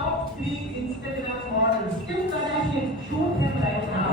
top 3 Instagram models. Kim Kardashian, shoot him right now.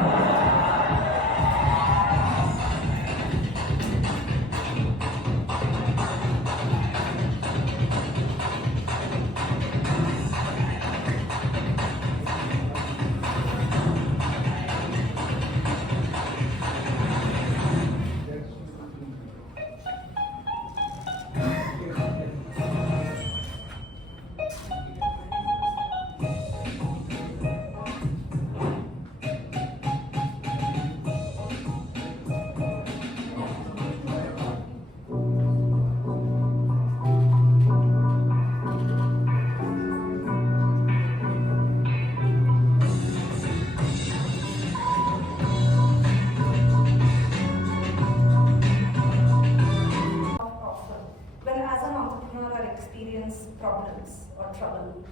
When as an entrepreneur I experience problems or trouble.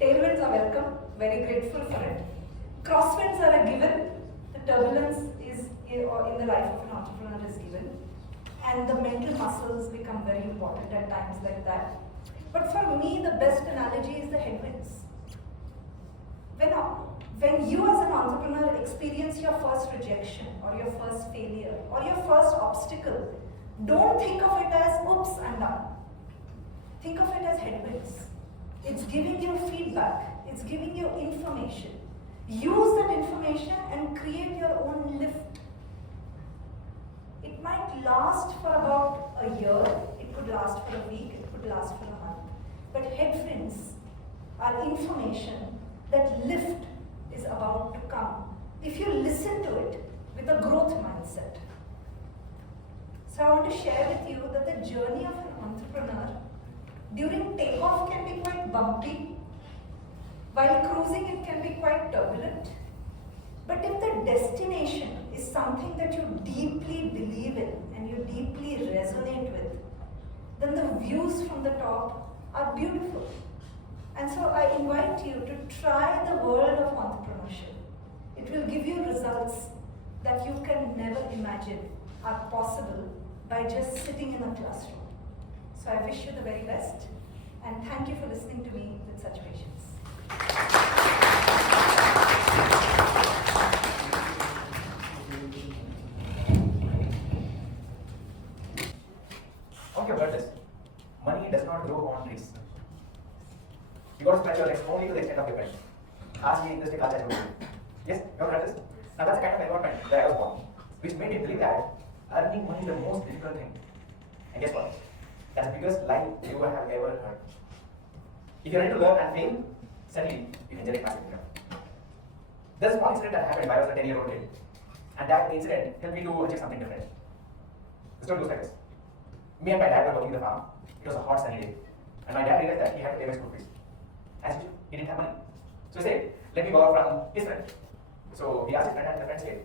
Tailwinds are welcome, very grateful for it. Crosswinds are a given, the turbulence is in the life of an entrepreneur is given. And the mental muscles become very important at times like that. But for me, the best analogy is the headwinds. When you as an entrepreneur experience your first rejection or your first failure or your first obstacle, don't think of it as, oops, I'm done. Think of it as headwinds. It's giving you feedback. It's giving you information. Use that information and create your own lift. It might last for about a year. It could last for a week. It could last for a month. But headwinds are information that lift is about to come if you listen to it with a growth mindset. So I want to share with you that the journey of an entrepreneur during takeoff can be quite bumpy. While cruising, it can be quite turbulent. But if the destination is something that you deeply believe in and you deeply resonate with, then the views from the top are beautiful. And so I invite you to try the world of entrepreneurship. It will give you results that you can never imagine are possible by just sitting in a classroom. So I wish you the very best, and thank you for listening to me with such patience. Don't you heard this? Money does not grow on trees. You got to stretch your legs only to the extent of your bed. Ask me interesting culture. Yes, you have heard this? Now that's the kind of environment that I was born, which made me believe that earning money is the most difficult thing. And guess what? That's the biggest lie you have ever heard. If you're ready to learn and fail, suddenly you can generate massive income. There's a small incident that happened when I was a 10-year-old kid. And that incident helped me to achieve something different. The story goes like this. Me and my dad were working in the farm. It was a hot sunny day. And my dad realized that he had to pay my school fees. As usual, he didn't have money. So he said, let me borrow from his friend. So he asked his friend, and the friend said,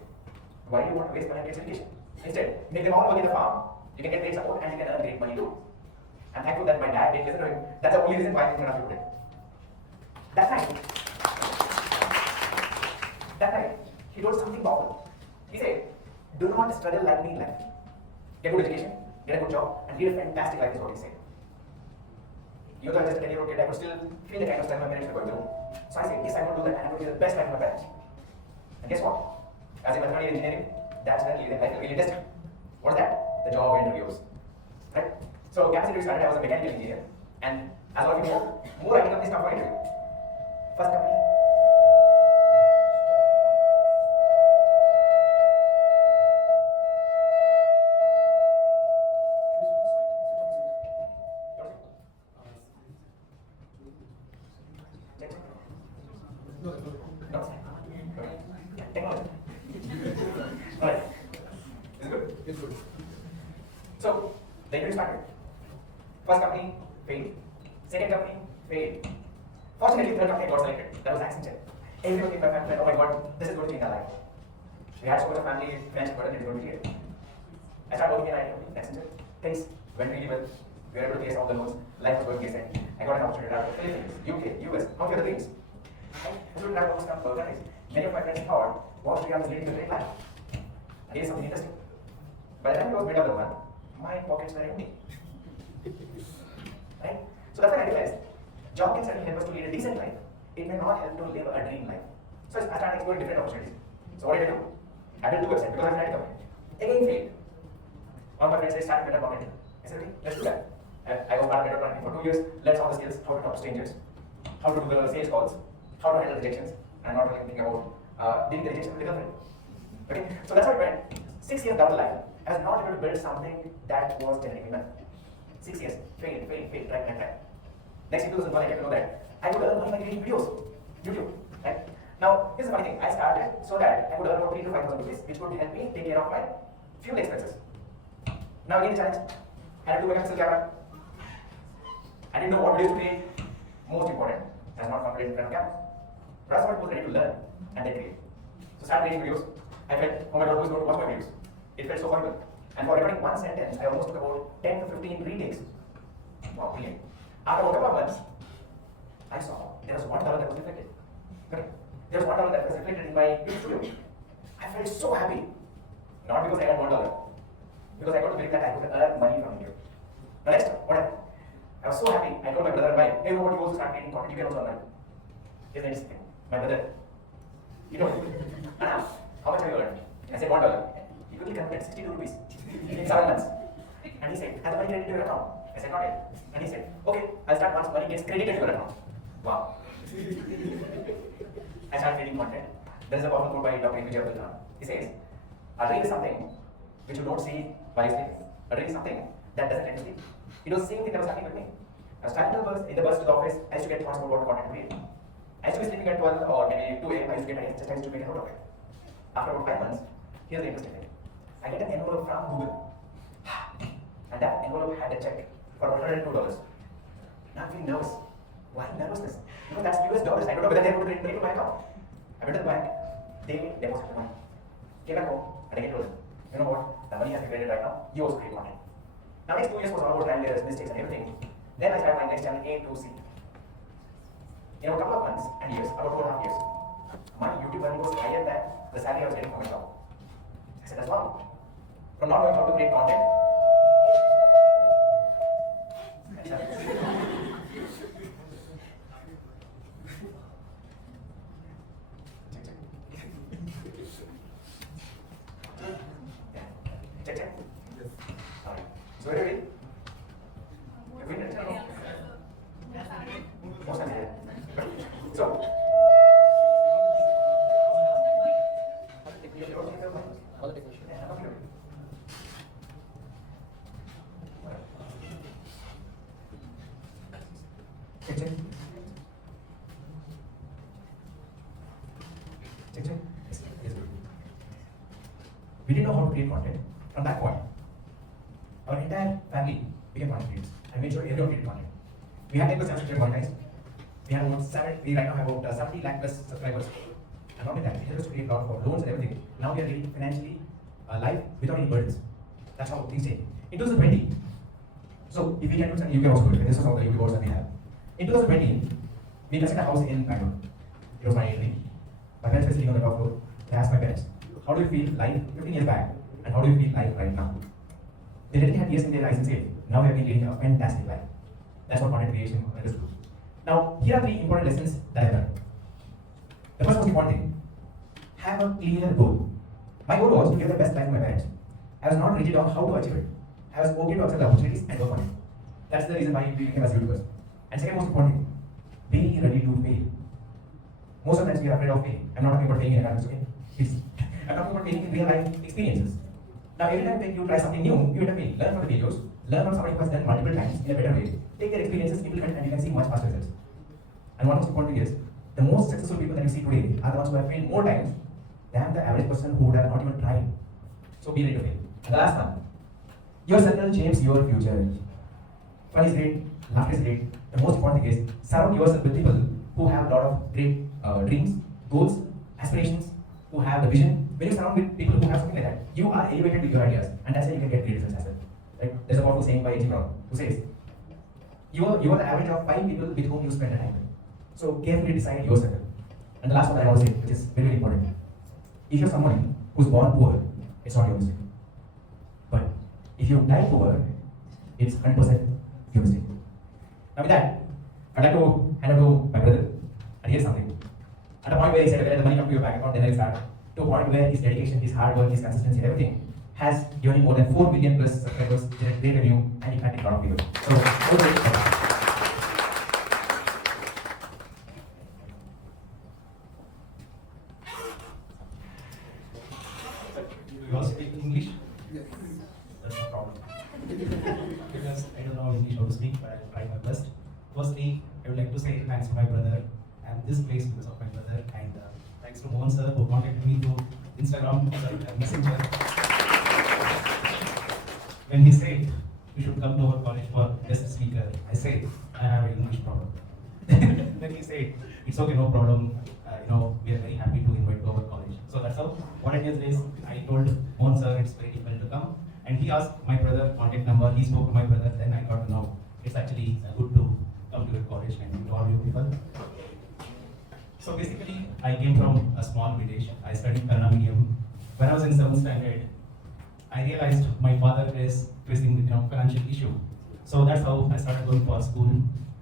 why do you want to waste money on kids' education? Instead, make them all work in the farm. You can get great support and you can earn great money too. I'm thankful that my dad didn't listen to him. That's the only reason why I'm going to do it. That night, he told something powerful. He said, do not struggle like me in life. Get a good education, get a good job, and lead a fantastic life is what he said. Even though I was just a 10-year-old kid, I could still feel the kind of struggle my parents were going through. So I said, yes, I'm going to do that and I'm going to be the best life of my parents. And guess what? As a mathematical engineering, that's when life will really test you. What's that? The job interviews. Right? So campus interview started, I was a mechanical engineer. And as all of you know, more IT companies come for interview. First company. Technology. Alright. Is it good? It's good. So, the interview started. First company failed. Second company failed. Fortunately, third company got selected. That was Accenture. Everyone in my family said, oh my god, this is going to change our life. We had so much of family, financial burden, it is going to be great. I started working in IT company, Accenture. Things went really well. We were able to clear all the loans. Life was going decent. I got an opportunity to travel to Philippines, UK, US, all the other things. I should travel almost countries. Many of my friends thought, wow, Sriram is leading a great life. And here's something interesting. By the time he was mid of the month, my pockets were empty. Right? So that's when I realized Job can certainly help us to lead a decent life. It may not help to live a dream life. So I started exploring different opportunities. So what did I do? I built 2 websites because I had it. Again failed. One of my friends said, start better marketing. I said, okay, let's do that. I was part of better marketing for 2 years, learned all the skills, how to talk to strangers, how to do the sales calls, how to handle rejections, and not really think about dealing the rejection with the girlfriend. Okay, so that's how it went. 6 years down the line, I was not able to build something that was generating money. 6 years, fail, try. Next in 2001, I came to know that I could earn money by creating videos, YouTube. Right? Now, here's the funny thing. I started so that I could earn about 3,000 to 5,000 rupees, which would help me take care of my fuel expenses. Now again the challenge. I had to do a camera. I didn't know what videos to create. Most important, I was not confident in front of camera. But I was ready to learn and then create. So started creating videos. I felt, oh my god, who's going to watch my videos? It felt so horrible. And for recording one sentence, I almost took about 10 to 15 retakes. Wow, brilliant. After about a couple of months, I saw there was $1 that was reflected. Okay. There was $1 that was reflected in my YouTube studio. I felt so happy. Not because I had $1, because I got to believe that I could earn money from YouTube. Now next, what happened? I was so happy. I told my brother and wife, hey, you know what, you also start creating content, you can also earn money. Here's the next thing. My brother, he told me, Anna, how much have you earned? I said $1. He quickly converted 62 rupees in 7 months. And he said, has the money credited to your account? I said, not yet. And he said, okay, I'll start once money gets credited to your account. Wow. I started creating content. There is a powerful quote by Dr. APJ. He says, a dream is something which you don't see while you're sleeping. A dream is something that doesn't let you sleep. It was the same thing that was happening with me. I was traveling in the bus to the office. I used to get thoughts about what content to create. I used to be sleeping at 12 or maybe 2 a.m. I used to get ideas, just I used to make a note of it. After about 5 months, here's the interesting thing. I get an envelope from Google. And that envelope had a check for $102. Now I'm feeling nervous. Why nervousness? Because that's US dollars. I don't know whether they're going to credit money to my account. I went to the bank. They deposited the money. Came back home and again told them, you know what? The money has been credited right now. You also create content. Now next 2 years was all about trial errors, mistakes and everything. Then I started my next channel A to C. In a couple of months and years, about 4.5 years, my YouTube earning was higher than the salary I was getting from my job. I said, that's wrong. From not knowing how to create content, check. Yes. Alright. So are you ready? Most times here. So check. Yes. We didn't know how to create content. From that point, our entire family became content creators and made sure everyone created content. We had 10% subscribers monetized. We had about we right now have about 70 lakh plus subscribers. And not only that, it helped us to create a lot of loans and everything. Now we are really financially live without any burdens. That's how things change. In 2020, so if we can do something, you can also do it. This is all the YouTube boards that we have. In 2020, we invested a house in Bangalore. It was my dream. My parents were sitting on the top floor. I asked my parents, how do you feel life 15 years back? And how do you feel life right now? They didn't have years in their license yet. Now we have been leading a fantastic life. That's what content creation understood. Now, here are 3 important lessons that I learned. The first most important thing, have a clear goal. My goal was to give the best life to my parents. I was not rigid on how to achieve it. I was okay to accept the opportunities and work on it. That's the reason why we became as YouTubers. And second most important thing, be ready to fail. Most of the times we are afraid of failing. I'm not talking about failing in academics, okay? Please. I'm talking about failing in real life experiences. Now, every time you try something new, you have to fail. Learn from the videos, learn from somebody who has done multiple times in a better way. Take their experiences, implement, and you can see much faster results. And one most important thing is, the most successful people that you see today are the ones who have failed more times than the average person who would have not even tried. So be ready to fail. And the last one, your circle shapes your future. Fun is great, laughter is great. The most important thing is, surround yourself with people who have a lot of great dreams, goals, aspirations, who have the vision. When you surround with people who have something like that, you are elevated with your ideas, and that's how you can get great results as well. Right? There's a powerful saying by A.G. Brown who says, you are the average of 5 people with whom you spend a time. So carefully decide your circle. And the last one that I want to say, which is very, very important. If you're someone who's born poor, it's not your mistake. But if you die poor, it's 100% your mistake. Now with that, I'd like to hand over to my brother. And here's something. At the point where he said, "Let the money come to your bank account," then I start. To a point where his dedication, his hard work, his consistency, everything has given him more than 4 million plus subscribers, generate great revenue, and impacting a lot of people. So, over to you. You all speak English? That's no problem. Because I don't know English how to speak, but I'll try my best. Firstly, I would like to say thanks to my brother and this place because of my brother, and thanks to Mohan sir who contacted me through Instagram, Messenger. When he said you should come to our college for guest speaker, I said I have an English problem. Then he said it's okay, no problem. We are very happy to invite to our college. So that's how. What I did is I told Mohan sir it's very difficult to come, and he asked my brother contact number. He spoke to my brother. Then I got to know it's actually good to come to your college and meet all you people. So basically, I came from a small village. I studied Kannada medium. When I was in 7th standard, I realized my father is facing financial issue. So that's how I started going for school.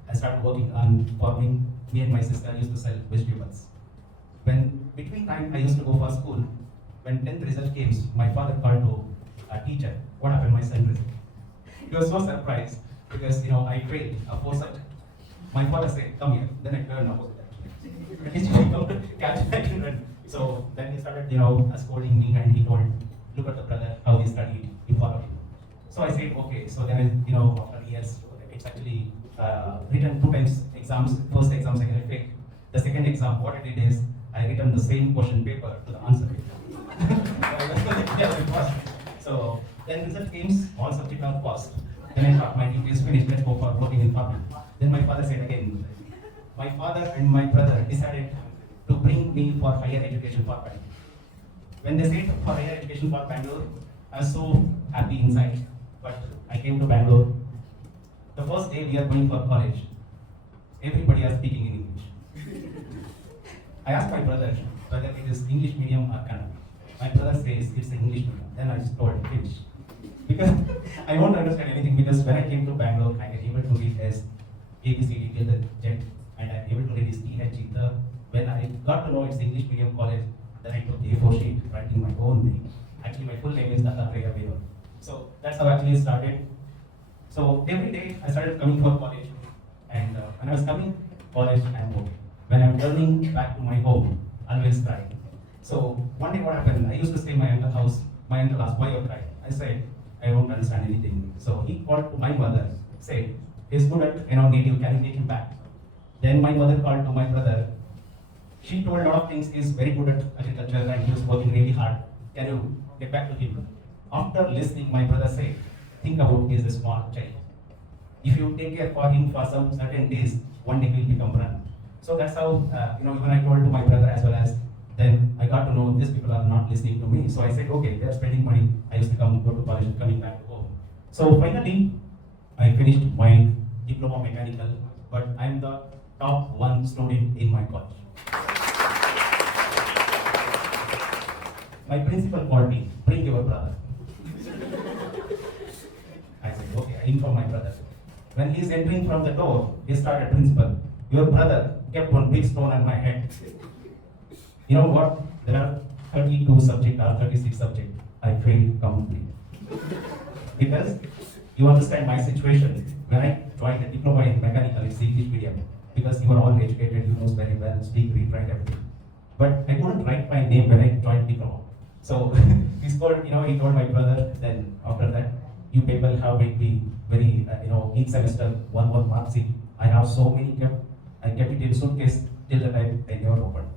I started working on farming. Me and my sister used to sell vegetables. When between time I used to go for school, when 10th result came, my father called to a teacher, what happened my son result? He was so surprised because I failed a 4 subject. My father said, come here. Then I turned opposite. So then he started, scolding me, and he told, look at the brother, how he studied, he followed him. So I said, okay. So then, after years, it's actually written 2 times exams. First exam, second I failed. The second exam, what I did is, I written the same question paper to the answer. Yeah, it was. So then result came, all subjects are passed. Then I thought my duty is finished, let's go for working in farming. Then my father said again, my father and my brother decided to bring me for higher education for Bangalore. When they said for higher education for Bangalore, I was so happy inside. But I came to Bangalore. The first day we are going for college, everybody is speaking in English. I asked my brother whether it is English medium or Kannada. My brother says it's English medium. Then I just told finish. Because I won't understand anything, because when I came to Bangalore, I was able to read as ABCD till the Z, and I'm able to read his TH. When I got to know it's English medium college, then I took the A4 sheet, writing my own name. Actually, my full name is Dattatreya Venu. So that's how actually it started. So every day I started coming for college, and when I was coming college, I'm okay. When I'm turning back to my home, I always cry. So one day what happened, I used to stay in my uncle's house. My uncle asked, why you're crying? I said, I don't understand anything. So he called to my mother, said, he's good at native, can you take him back? Then my mother called to my brother. She told a lot of things, he's very good at agriculture and he was working really hard. Can you get back to him? After listening, my brother said, think about he's a small child. If you take care for him for some certain days, one day he'll become run. So that's how, even I told to my brother as well as, then I got to know these people are not listening to me. So I said, okay, they're spending money. I used to go to college and coming back to home. So finally, I finished my diploma mechanical, but I'm the top 1 student in my college. My principal called me, bring your brother. I said, okay, I informed my brother. When he's entering from the door, he started, principal, your brother kept one big stone on my head. You know what? There are 32 subjects or 36 subjects. I failed completely. Because you understand my situation. When I joined the diploma in mechanical, it's English medium. Because you are all educated, you know very well, speak, read, write everything. But I couldn't write my name when I joined diploma. So he told my brother, then after that, you people have made me very, each semester, one mark sheet. I have so many kept. I kept it in suitcase till the time they never opened.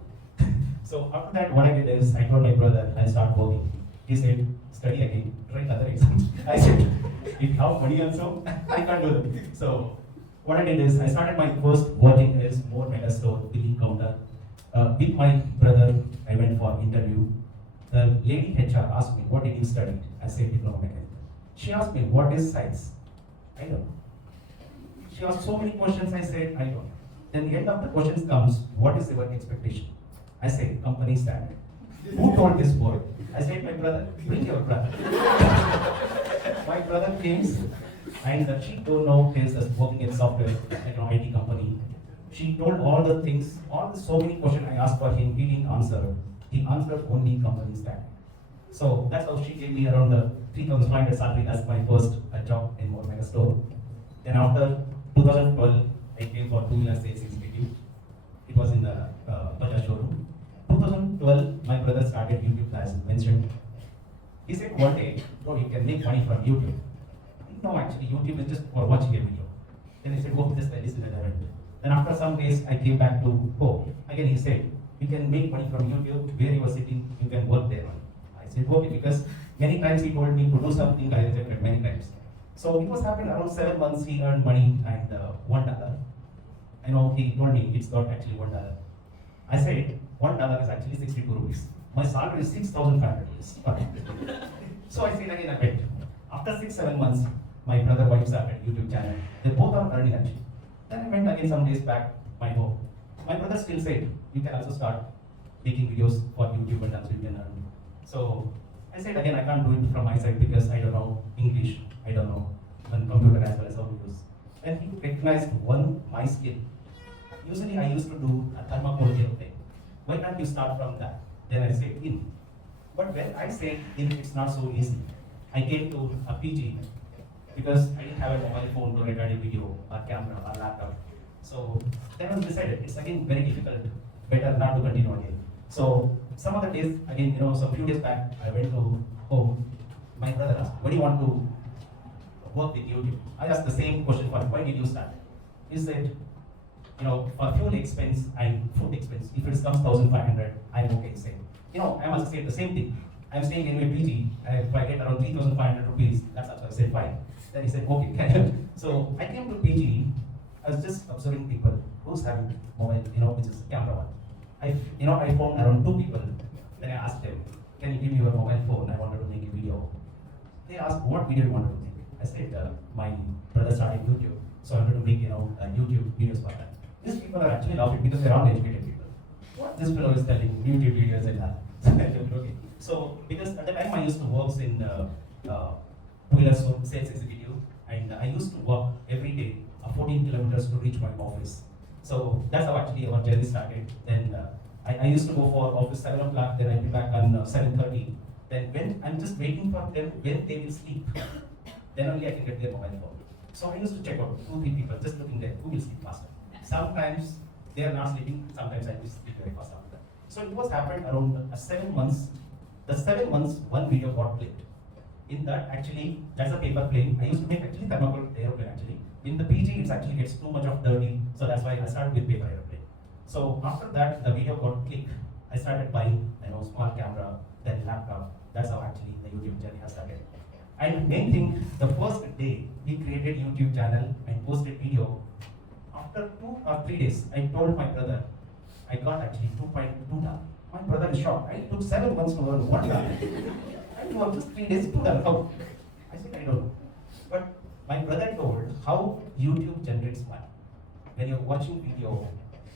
So after that, what I did is, I told my brother, I'll start working. He said, study again, write other exams. I said, if you have money also, I can't do them. So what I did is, I started my first working as more mega store, billing counter. With my brother, I went for interview. The lady HR asked me, what did you study? I said, diploma mechanical. She asked me, what is science? I don't know. She asked so many questions, I said, I don't know. Then the end of the questions comes, what is your expectation? I said, company standard. Who told this word? I said, my brother, bring your brother. My brother came, and she don't know, is working in software at an IT company. she told all the things, so many questions I asked for him, he didn't answer. He answered only company stack. So that's how she gave me around the 3,500 salary as my first job in More Mega Store. Then after 2012, I came for two-wheeler sales executive. It was in the Bajaj showroom. 2012, my brother started YouTube as mentioned. He said one day, bro, you can make money from YouTube. No, actually, YouTube is just for watching a video. Then he said, oh, just like this in an event. Then after some days, I came back to home. Again, he said, you can make money from YouTube, where you are sitting, you can work there. I said, okay, because many times he told me to do something, I rejected many times. So it was happening around 7 months, he earned money and $1. I know he told me it's not actually $1. I said, $1 is actually 62 rupees. My salary is 6,500 rupees. So I said again, I went. After 6-7 months, my brother wife started YouTube channel. They both are earning actually. Then I went again some days back, my home. My brother still said, you can also start making videos for YouTube and also you can earn. So I said again, I can't do it from my side because I don't know English, I don't know computer as well as how to use. Then he recognized my skill. Usually I used to do a thermocol thing. Why can't you start from that? Then I said in. But when I said in, it's not so easy. I came to a PG because I didn't have a mobile phone to record a video or camera or laptop. So then I decided it's again very difficult, better not to continue again. So some other days, again, some few days back, I went to home. My brother asked, why do you want to work with YouTube? I asked the same question, why did you start? He said, for fuel expense and food expense, if it comes 1,500, I'm okay saying. I must say the same thing. I'm staying in my PG, if I get around 3,500 rupees, that's also I said fine. Then he said, okay. So I came to PG, I was just observing people who's having mobile, which is a camera one. I found around 2 people. Then I asked them, can you give me your mobile phone? I wanted to make a video. They asked, what video you wanted to make? I said, my brother started YouTube, so I wanted to make, YouTube videos for that. These people are actually laughing because they're all educated people. What this fellow is telling, YouTube videos and that. Okay. So, because at the time I used to work in two-wheeler sales executive, and I used to walk every day 14 kilometers to reach my office. So that's how actually our journey started. Then I used to go for office 7 o'clock, then I'll be back on 7:30. Then when I'm just waiting for them when they will sleep, then only I can get their mobile phone. So I used to check out 2-3 people just looking there who will sleep faster. Sometimes they are not sleeping, sometimes I will sleep very fast after that. So it was happened around 7 months. The 7 months, one video got clipped. In that, actually, that's a paper plane. I used to make actually thermocol aeroplane actually. In the PG, it actually gets too much of dirty, so that's why I started with paper aeroplane. So after that, the video got clicked. I started buying, small camera, then laptop. That's how actually the YouTube journey has started. And main thing, the first day we created YouTube channel and posted video. After 2 or 3 days, I told my brother, I got actually 2.2 dollars. My brother is shocked. I took 7 months to earn $1. I worked just 3 days, $2. How? I said, I don't know. But my brother told how YouTube generates money. When you're watching video,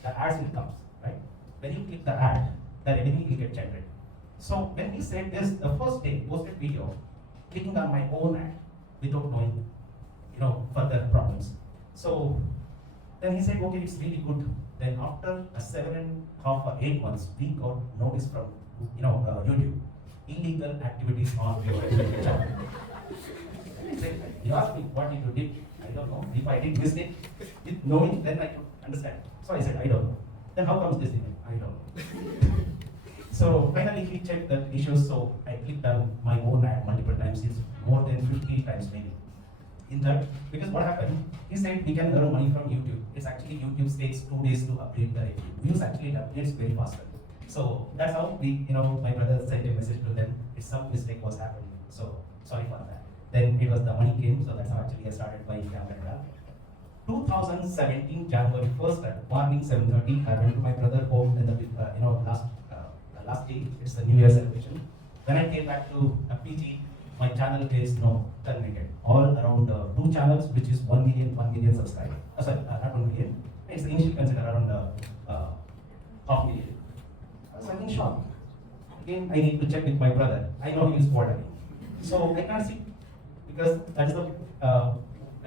the ads will come, right? When you click the ad, the revenue will get generated. So when he said this, the first day posted video, clicking on my own ad without knowing, further problems. So then he said, okay, it's really good. Then after 7.5 or 8 months, we got notice from, YouTube, illegal activities on your channel. I said, you asked me what you did. I don't know. If I did mistake, with knowing, then I could understand. So I said, I don't know. Then how comes this thing? I don't know. So finally he checked the issues, so I clicked on my own ad multiple times. It's more than 50 times maybe. In that, because what happened, he said we can earn money from YouTube. It's actually YouTube takes 2 days to update the review. Views actually updates very faster. So that's how we, my brother sent a message to them. It's some mistake was happening. So sorry for that. Then it was the money came, so that's how actually I started buying camera. 2017 January 1st at morning 7:30, I went to my brother home in the last day. It's the New Year celebration. Then I came back to a PG. My channel is terminated. All around 2 channels, which is 1 million subscribers. Sorry, not 1 million. It's initially considered around 500,000. I was in shock. Again, I need to check with my brother. I know he is bored again. So I can't see because that's the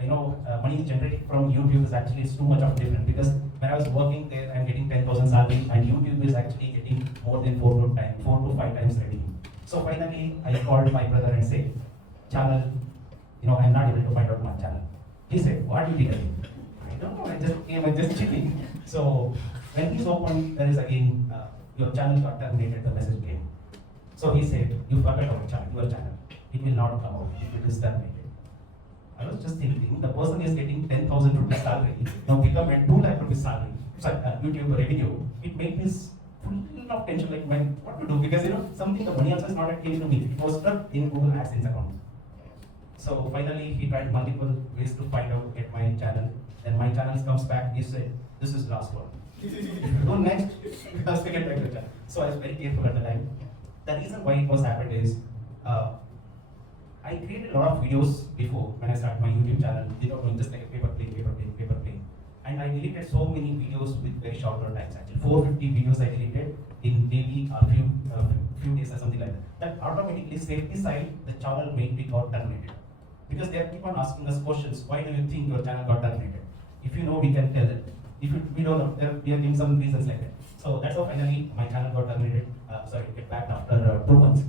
money generated from YouTube is actually too much of different, because when I was working there, I'm getting 10,000 salary, and YouTube is actually getting more than 4 to 5 times revenue. So finally, I called my brother and said, channel, I'm not able to find out my channel. He said, what did you do? I don't know, I just came and just checking. So when he's opened, there is again, your channel got terminated, the message came. So he said, you forgot our channel, your channel. It will not come out, it is terminated. I was just thinking, the person is getting 10,000 rupees salary, now become a 2 lakh rupees salary, YouTube revenue. It made me full of tension, like, man, what to do? Because something, the money also is not came to me. It was stuck in Google AdSense account. So finally, he tried multiple ways to find out, get my channel. Then my channel comes back, he said, this is last one. If you go next, you have to get back to the channel. So I was very careful at the time. The reason why it was happened is, I created a lot of videos before when I started my YouTube channel, without doing just like a paper plane. And I deleted so many videos with very short times actually. 450 videos I deleted in maybe a few days or something like that. That automatically saved the side, the channel may be got terminated. Because they keep on asking us questions, why do you think your channel got terminated? If you know, we can tell it. If we don't know, we are giving some reasons like that. So that's how finally my channel got terminated. Get back after 2 months.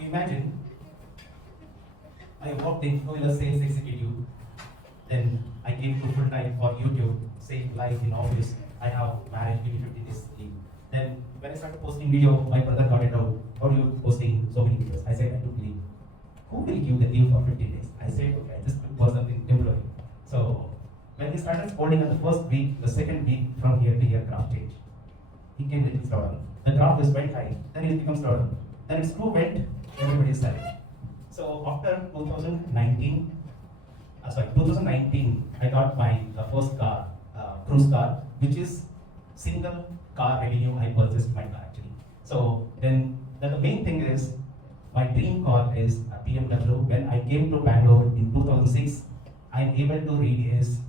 Imagine, I worked in a sales executive, then I came to full time for YouTube, same life in office. I have managed maybe 50 days leave. Then when I started posting video, my brother got it out. How are you posting so many videos? I said, I took leave. Who will give the leave for 15 days? I said, okay, I just took for something temporary. So when we started scolding on the first week, the second week from here to here graph change. He came with his daughter. The graph is very high, then it becomes daughter. Then it's too wet, everybody is selling. So after 2019, I got my first car, cruise car, which is single car revenue I purchased my car actually. So then the main thing is, my dream car is a BMW. When I came to Bangalore in 2006, I'm able to read his